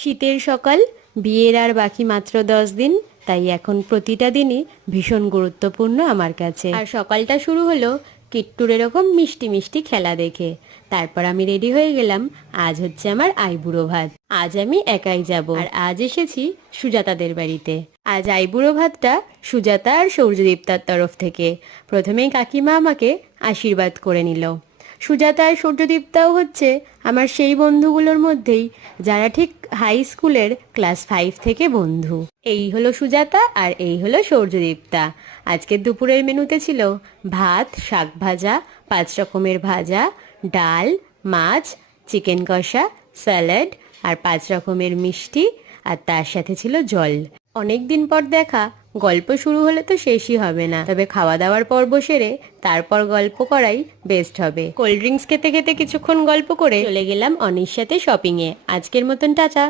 শীতের সকাল, বিয়ের আর বাকি মাত্র 10 দিন। তাই এখন প্রতিটা দিনই ভীষণ গুরুত্বপূর্ণ আমার কাছে। আর সকালটা শুরু হলো কিট্টুর এরকম মিষ্টি মিষ্টি খেলা দেখে। তারপর আমি রেডি হয়ে গেলাম। আজ হচ্ছে আমার আইবুড়ো ভাত। আজ আমি একাই যাব, আর আজ এসেছি সুজাতাদের বাড়িতে। আজ আইবুড়ো ভাতটা সুজাতা আর সূর্যদীপ্তার তরফ থেকে। প্রথমেই কাকিমা আমাকে আশীর্বাদ করে নিল। সুজাতা আর সূর্যদীপ্তাও হচ্ছে আমার সেই বন্ধুগুলোর মধ্যেই যারা ঠিক হাই স্কুলের ক্লাস 5 থেকে বন্ধু। এই হলো সুজাতা আর এই হলো সূর্যদীপ্তা। আজকের দুপুরের মেনুতে ছিল ভাত, শাক ভাজা, 5 রকমের ভাজা, ডাল, মাছ, চিকেন কষা, স্যালাড আর 5 রকমের মিষ্টি, আর তার সাথে ছিল জল। অনেক দিন পর দেখা, গল্প শুরু হলে তো শেষই হবে না। তবে খাওয়া দাওয়ার পর্ব সেরে তারপর গল্প করাই বেস্ট হবে। কোল্ড ড্রিঙ্কস খেতে খেতে কিছুক্ষণ গল্প করে চলে গেলাম অনির সাথে শপিং এ। আজকের মতন টাটা।